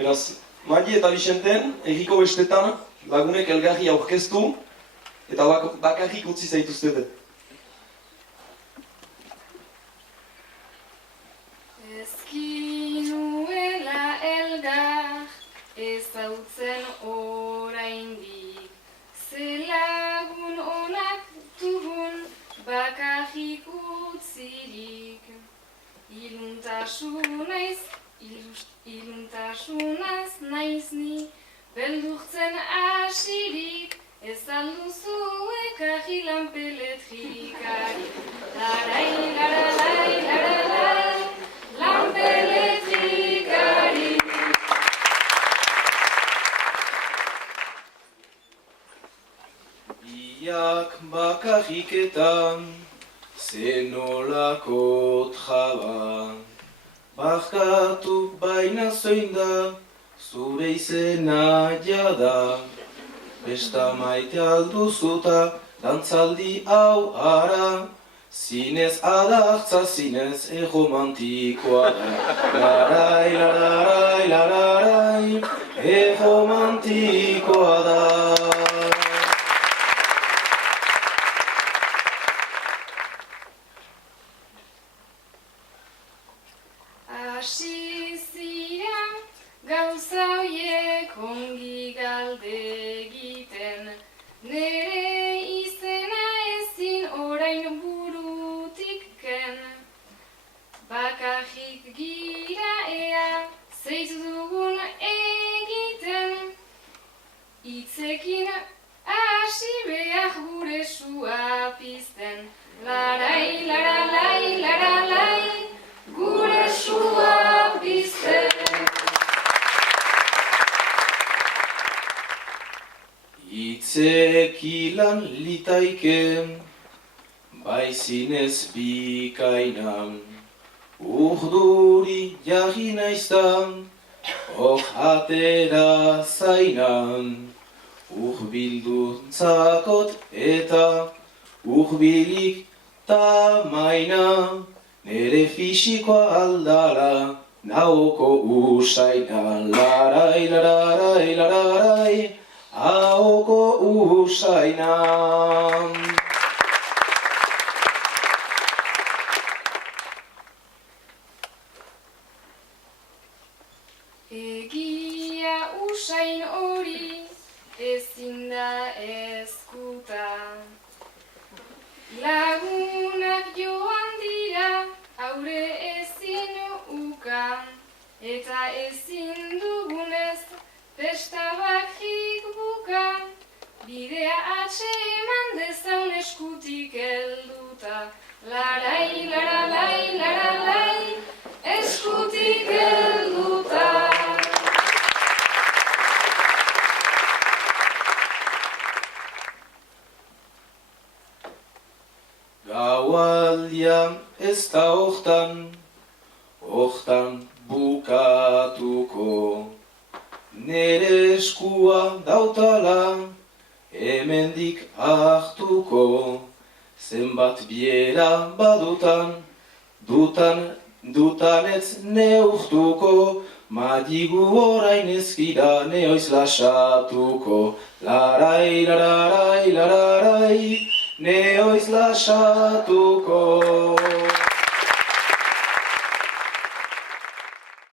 Beraz, Madi eta Bixenten, egiko bestetan, lagunek elgarri aurkeztu, eta bakarrik utzi zaituztete. Ezki nuela elgar, ezautzen oraindik, ze lagun onak dugun bakarrik utzirik. Iluntasunaz naiz ni, beldurtzen asirik, ez alduzu ekarri lanpeletrikari. Larai, laralai, laralai, lanpeletrikari. Biak bakarriketan, zenolako traba. Barkatu baina zoin da, zure izena jada. Besta maite alduzuta, dantzaldi hau ara. Zinez adartza, zinez erromantikoa da. Larai, larai, larai, erromantikoa da. Hasi ziren gauza hoiek ongi galde egiten, nere izena ezin orain burutik ken. Bakarrik gira ea zeiz dugun egiten, hitzekin hasi behar gure sua pizten. Larai, laralai, laralai, gure sua pizten. Itzekilan litaike, bai zinez bikainan. Urduri jarri naiztan, hor atera zainan. Urbildutzakot eta urbilik tamaina. Nere fisikoa aldara, naoko usaina. Larai, larai, larai, aoko usaina. Egia usain hori ezin da ezkuta. Lagunak joan dira, haure ezin uka, eta ezin dugunez festa bakrik buka. Bidea atxeman dezaun eskutik helduta. Larai, laralai, laralai, eskutik helduta. Gaualdian ez da hortan bukatuko. Nere eskua dautala, hemendik hartuko. Zenbat biera badutan, dutanetz neurtuko. Madigu orain ezkida neoiz lasatuko. Larai, larai, larai, neoiz lasatuko.